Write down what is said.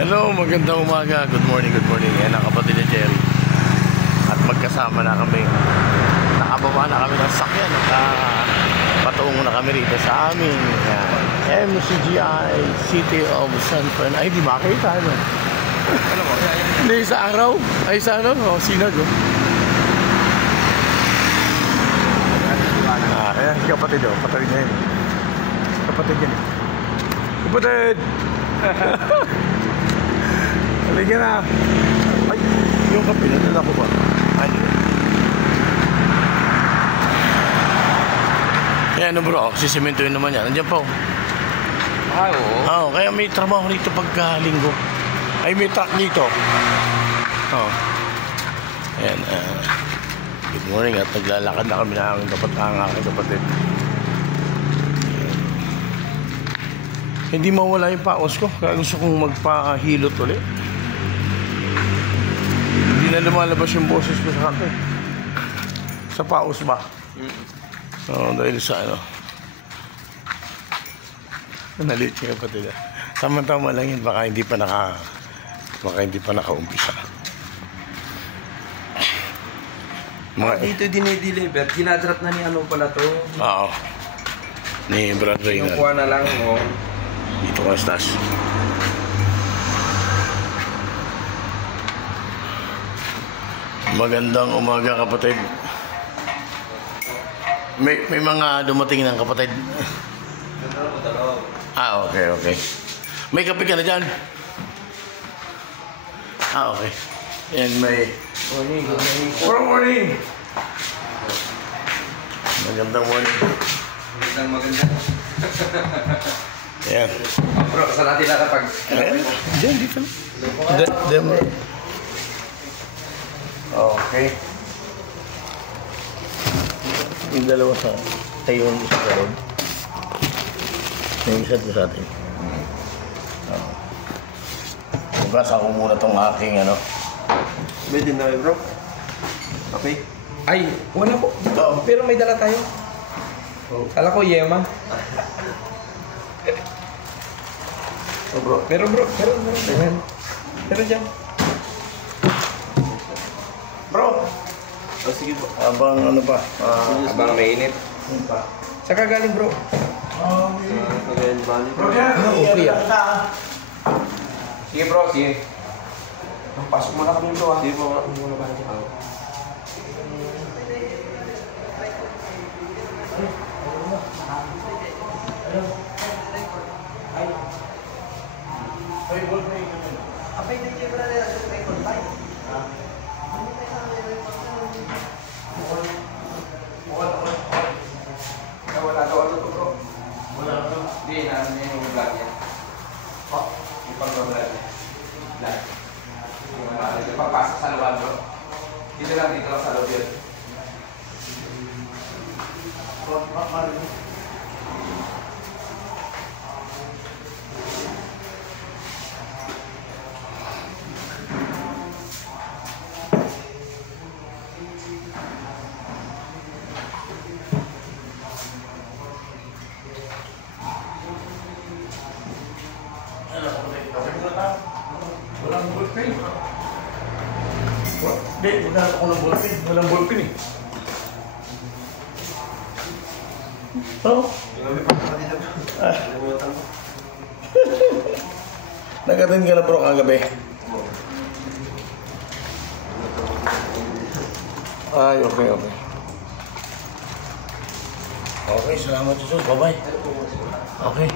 Hello, magandang umaga. Good morning, good morning. Yan ang kapatid ni Jerry. At magkasama na kami. Nakababa na kami ng sakyan. Patungo na kami rito sa aming MCGI City of San Fernando. Ay, di makita. Ano? Ano mo? Hindi, sa araw. Ay, sa ano? O, sinag. Ayan, si kapatid. Kapatid niya yun. Kapatid yan. Kapatid! Halika na. Ay, yung kape na ko ba? Ay. Kaya ano bro, sisimentoin naman yan. Nandiyan po. Ay, oo. Oo, kaya may trabaho rito pagka linggo. Ay, may truck dito. Oo. Ayan. Good morning at naglalakad na kami na aking kapatid. Hindi mawala yung paos ko. Kaya gusto kong magpahilot ulit. Hindi na lumalabas yung boses ko sa kanta. Sa paos ba? So, dahil sa ano. Nalit yung kapatid. Tama-tama lang yun. Baka hindi pa nakaumpisa. Dito dinideliver. Dinadrop na ni ano pala to. Oo. Ni Brad Reynald. Yung kuha na lang mo. Dito ka, Stas. Magandang umaga, kapatid. May mga dumating ng kapatid. Okay. May kape ka na dyan? Okay. And may... Morning, good morning. Good morning! Magandang morning. Maganda. Ayan. Bro, saan natin nakapag... Ayan. Diyan, dito. Demo. Okay. Yung dalawa sa tayo yung isa sa road. Yung isa sa atin. Bukas ako muna tong aking ano. May din na bro. Okay. Ay, wala po. Dito. Pero may dala tayo. Kala ko yema. Oh, bro. Meron bro. Meron dyan. Bro! Oh, sige bro. Abang ano pa? Abang mainit. Saka galing bro. Bro, yan. Okay ah. Sige bro, sige. Pasok muna kami bro ah. Sige bro, muna ba natin ako? Wala daw ano to bro. Wala bro. Hindi, naano niya yung vlog niya. Yung pag-vlog niya. Vlog. Yung pagpasok sa loob bro. Dito lang sa loob yun. Walang ballpen. Hindi, maghanap ako ng ballpen. Walang ballpen eh. Oo. Nag-attend ka na bro kagabi. Ay, okay. Okay, salamat Jesus. Bye-bye. Okay.